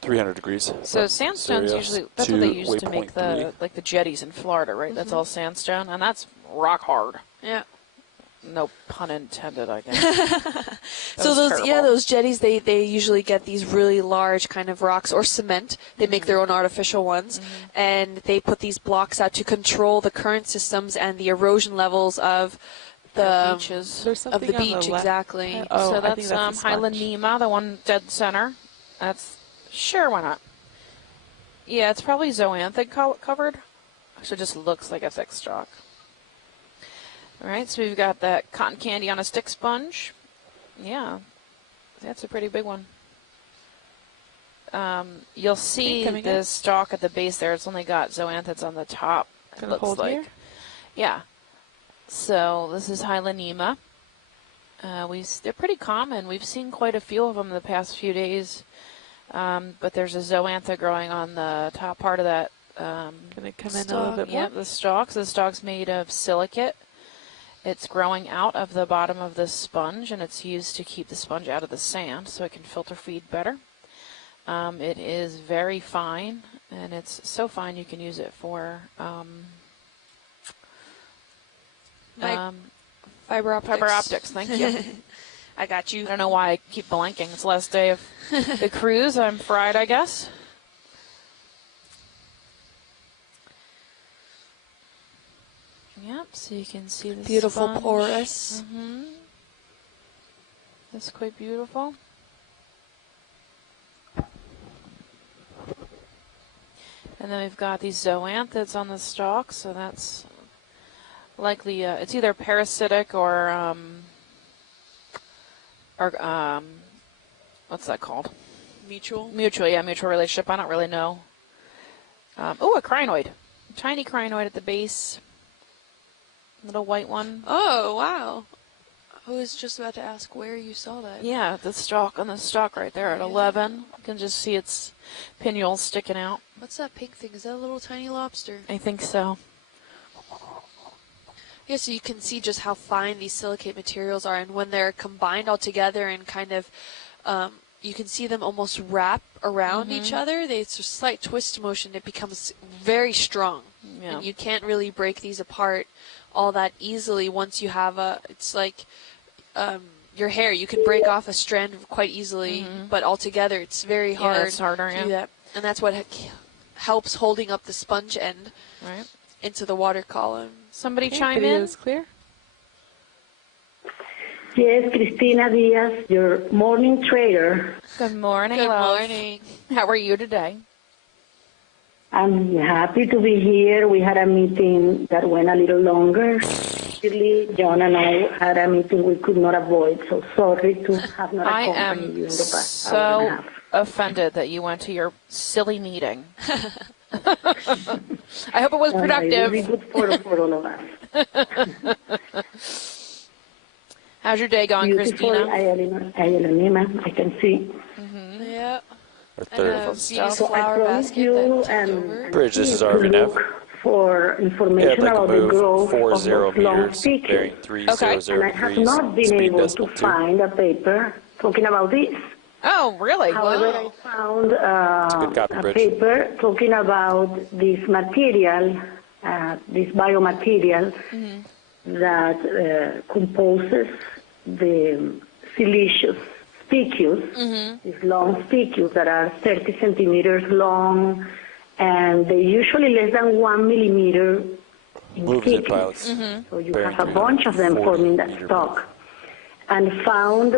300 degrees. So from sandstone's Sirius usually that's what they to use to make waypoint 3. the jetties in Florida, right? That's all sandstone, and that's rock hard. Yeah. No pun intended, I guess. So those jetties, they usually get these really large kind of rocks or cement. They make their own artificial ones, and they put these blocks out to control the current systems and the erosion levels of the beaches. There's of something the on beach. left. Exactly. Oh, So I think that's that's a sponge. Hylanema, the one dead center. That's sure, why not? Yeah, it's probably zoanthid covered. So it just looks like a thick stalk. All right, so we've got that cotton candy on a stick sponge. Yeah, that's a pretty big one. You'll see coming the up. stalk at the base there. It's only got zoanthids on the top. It Gonna looks hold like. here? Yeah. So this is Hylanema. They're pretty common. We've seen quite a few of them in the past few days. But there's a zoantha growing on the top part of that Gonna come in a little bit more. yeah, the stalks. The stalk's made of silicate. It's growing out of the bottom of the sponge, and it's used to keep the sponge out of the sand so it can filter feed better. It is very fine, and it's so fine you can use it for Fiber optics. fiber optics. Thank you. I got you. I don't know why I keep blanking. It's the last day of the cruise. I'm fried, I guess. Yep, so you can see the Beautiful sponge. porous. That's quite beautiful. And then we've got these zoanthids on the stalk, so that's likely, it's either parasitic or what's that called? Mutual. Mutual relationship. I don't really know. A crinoid. Tiny crinoid at the base. Little white one. Oh, wow. I was just about to ask where you saw that. Yeah, the stalk, on the stalk right there at 11. You can just see its pinnules sticking out. What's that pink thing? Is that a little tiny lobster? I think so. Yeah, so you can see just how fine these silicate materials are, and when they're combined all together and kind of, you can see them almost wrap around each other. It's a slight twist motion. It becomes very strong, Yeah. and you can't really break these apart all that easily once you have it's like your hair. You can break off a strand quite easily, but altogether it's very hard Yeah, it's harder, to do that. And that's what helps holding up the sponge end Right. into the water column. Somebody Okay, chime video in? is clear. Yes, Cristina Diaz, your morning trader. Good morning, Good love. morning. How are you today? I'm happy to be here. We had a meeting that went a little longer. Actually, John and I had a meeting we could not avoid, so sorry to have not I accompanied you am in the past hour and a so half. offended that you went to your silly meeting. I hope it was No, it will be productive. good for all of us. How's your day going, Beautiful Christina? Ayelonima, I can see. Yeah. Our And third. a Venus So I flower promised basket you that tipped over. and Bridge, this is to RV nav. look for Yeah, information I'd like about to the move growth 40 of those long meters, species. bearing Okay. 300 And I have degrees, not been speed able to decimal 2. find a paper talking about this. Oh, really? However, Wow. I found good copy, a Bridge. paper talking about this material, this biomaterial that composes the siliceous spicules, these long spicules that are 30 centimeters long, and they usually less than 1 millimeter in Moves in thickness. pilots. So you bearing have a bunch of them 340 forming that meter stock. And found,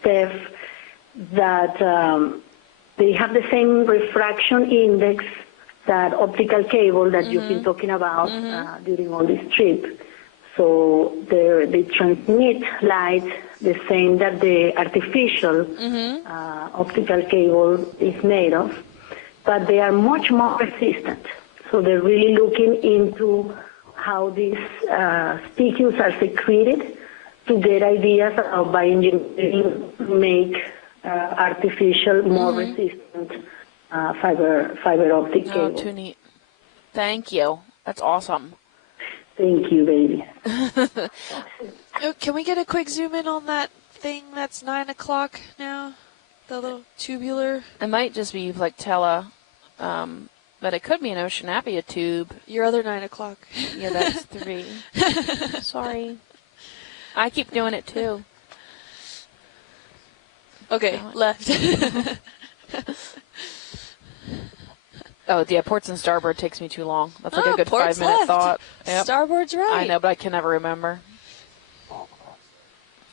Steph, that they have the same refraction index, that optical cable that you've been talking about during all this trip. So they transmit light the same that the artificial optical cable is made of, but they are much more resistant. So they're really looking into how these spicules are secreted to get ideas of bioengineering to make artificial, more resistant fiber optic Oh, cable. too neat. Thank you. That's awesome. Thank you, baby. Oh, can we get a quick zoom in on that thing that's 9 o'clock now? The little tubular. It might just be like but it could be an Oceanapia tube. Your other 9 o'clock. Yeah, that's 3. Sorry. I keep doing it too. Okay, left. Oh, yeah, ports and starboard takes me too long. That's like Oh, a good ports 5-minute left. thought. Yep. Starboard's right. I know, but I can never remember.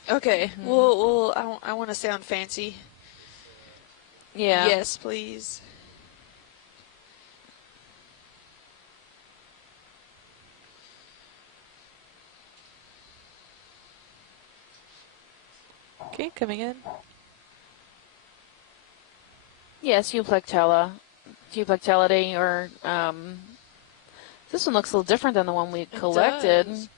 Okay, we'll I want to sound fancy. Yeah. Yes, please. Okay, coming in. Yes, Euplectella, or this one looks a little different than the one we collected. does.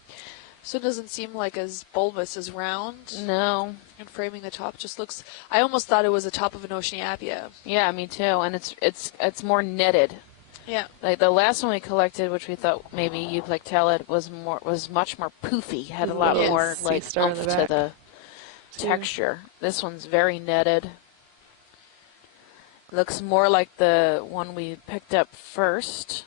So it doesn't seem like as bulbous as round. No. And framing the top just looks. I almost thought it was the top of an Oceanapia. Yeah, me too. And it's more knitted. Yeah. Like the last one we collected, which we thought maybe Euplectella was much more poofy, had a lot Yes. more like Sea star in oomph the to back. the texture. This one's very netted. Looks more like the one we picked up first.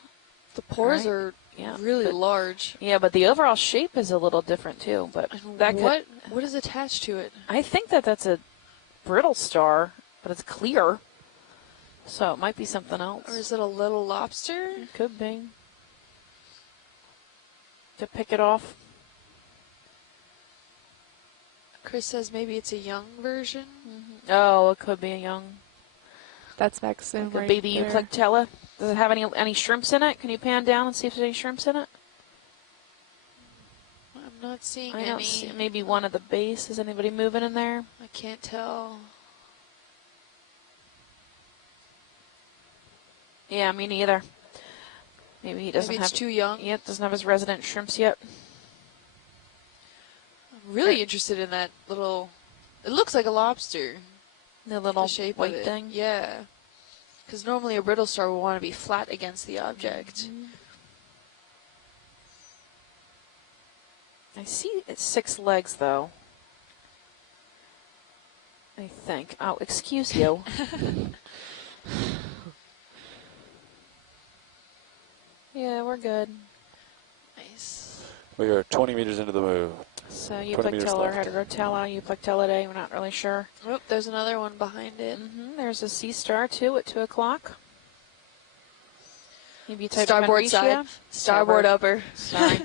The pores Right. are Yeah, really but- large. Yeah, but the overall shape is a little different too. But that could, What is attached to it? I think that's a brittle star, but it's clear. So it might be something else. Or is it a little lobster? It could be. To pick it off. Chris says maybe it's a young version. Oh, it could be a young. That's Maxim Like a right baby there. Euplectella. Does it have any shrimps in it? Can you pan down and see if there's any shrimps in it? I'm not seeing I any. don't see. Maybe one at the base. Is anybody moving in there? I can't tell. Yeah, me neither. Maybe he doesn't Maybe it's have. too young. Yeah, doesn't have his resident shrimps yet. I'm really interested in that little. It looks like a lobster. The little The shape white of it. thing. Yeah. Because normally a brittle star would want to be flat against the object. I see it's 6 legs though. I think. Oh, excuse you. Yeah, we're good. Nice. We are 20 meters into the move. So 20 meters Euplectella, left. Heterotella, Euplectellidae, we're not really sure. Oh, there's another one behind it. There's a sea star, too, at 2 o'clock. Maybe type Starboard Henricia. side. Starboard upper. Sorry.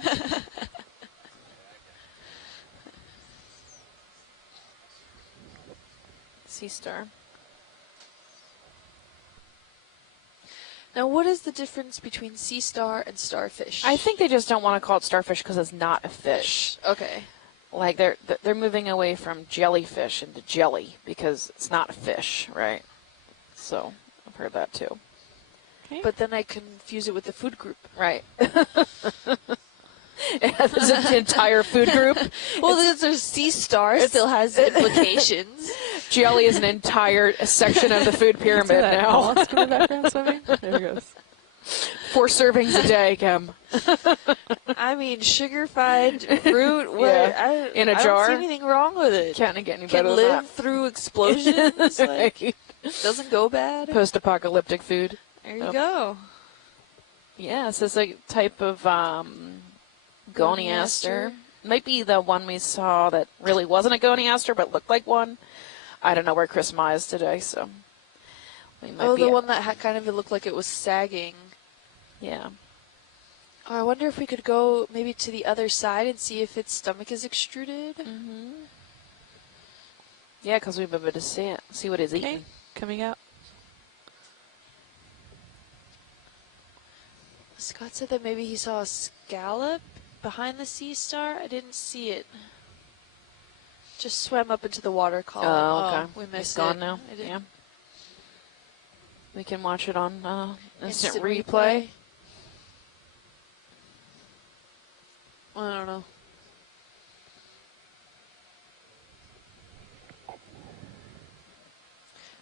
Sea star. Now, what is the difference between sea star and starfish? I think they just don't want to call it starfish because it's not a fish. Okay. Like they're moving away from jellyfish into jelly because it's not a fish, right? So I've heard that too. Okay. But then I confuse it with the food group. Right. There's an entire food group. Well, there's sea star still has implications. Jelly is an entire section of the food pyramid now. Let's go in the background swimming. There it goes. 4 servings a day, Kim. I mean, sugar-fried fruit. What? Yeah. In a I jar. don't see anything wrong with it. Can't get any Can better than live that. through explosions. Like, Right. doesn't go bad. Post-apocalyptic food. There you go. Yeah, so it's a type of goniaster. Might be the one we saw that really wasn't a goniaster but looked like one. I don't know where Chris Ma is today, so we might be the one that had kind of it looked like it was sagging. Yeah. Oh, I wonder if we could go maybe to the other side and see if its stomach is extruded. Yeah, because we've been able to see what it's Okay, eating. coming out. Scott said that maybe he saw a scallop behind the sea star. I didn't see it. Just swam up into the water column. Oh, okay. We It's missed gone it. now. I didn't- Yeah. We can watch it on instant Instant replay. I don't know.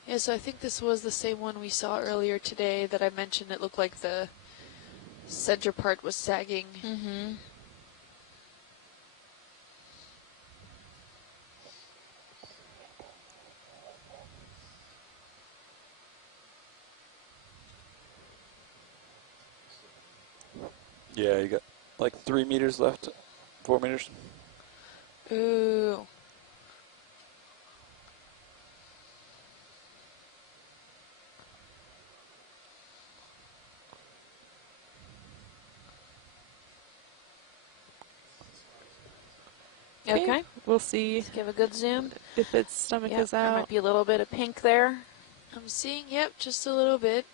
Yeah, so I think this was the same one we saw earlier today that I mentioned. It looked like the center part was sagging. Yeah, you got like 3 meters left. 4 meters. Ooh. Okay. We'll see Let's give a good zoom. if its stomach Yep, is there out. might be a little bit of pink there. I'm seeing, yep, just a little bit.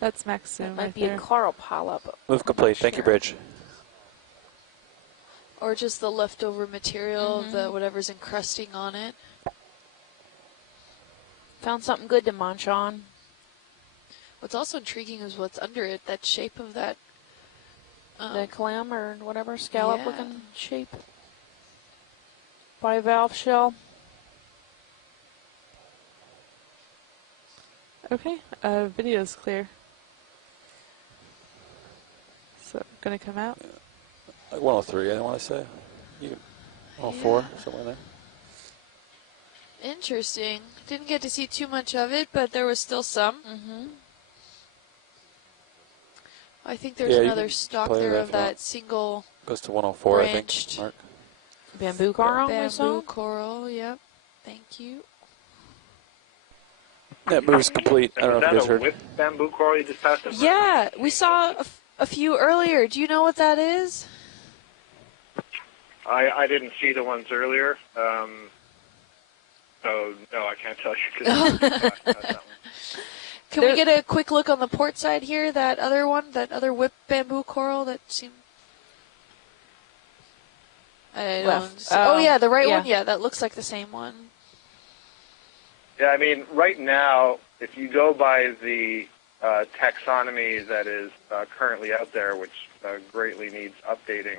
That's max That zoom might right be there. a coral polyp. Move complete. Thank you, Sure. Bridge. Or just the leftover material, the whatever's encrusting on it. Found something good to munch on. What's also intriguing is what's under it, that shape of that. The clam or whatever, scallop looking Yeah. shape. Bivalve shell. Okay, video's clear. So, gonna come out. Like 103, I want to say. You can, 104, somewhere there. Interesting. Didn't get to see too much of it, but there was still some. I think there's Yeah, you another can stock play there that of if you want. that single Goes to 104, I branched. think, Mark. Bamboo coral we saw. Bamboo coral. Yep. Thank you. That move's complete. I don't know if you guys Is that a heard. whip bamboo coral you just passed? Yeah, we saw a few earlier. Do you know what that is? I didn't see the ones earlier, so no, I can't tell you. 'Cause Can we get a quick look on the port side here? That other one, that other whip bamboo coral that seemed. I Left. don't. Oh yeah, the right yeah. one. Yeah, that looks like the same one. Yeah, I mean, right now, if you go by the taxonomy that is currently out there, which greatly needs updating,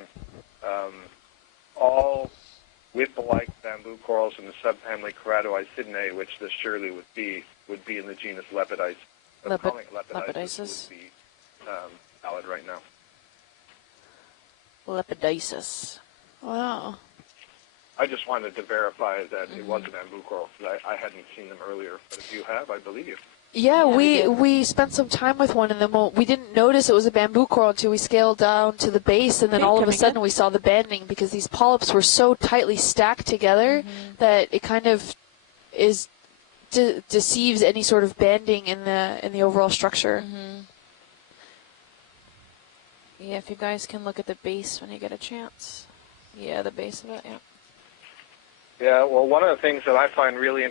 all whip-like bamboo corals in the subfamily Keratoicidinae, which this surely would be in the genus Lepidice. But calling it Lepidices. would be valid right now. Lepidices. Wow. I just wanted to verify that it was a bamboo coral, because I hadn't seen them earlier. But if you have, I believe you. Yeah, we we spent some time with one, and then we didn't notice it was a bamboo coral until we scaled down to the base, and then all of a coming sudden in. we saw the banding because these polyps were so tightly stacked together that it kind of deceives any sort of banding in the overall structure. Yeah, if you guys can look at the base when you get a chance. Yeah, the base of it, yeah. Yeah, well, one of the things that I find really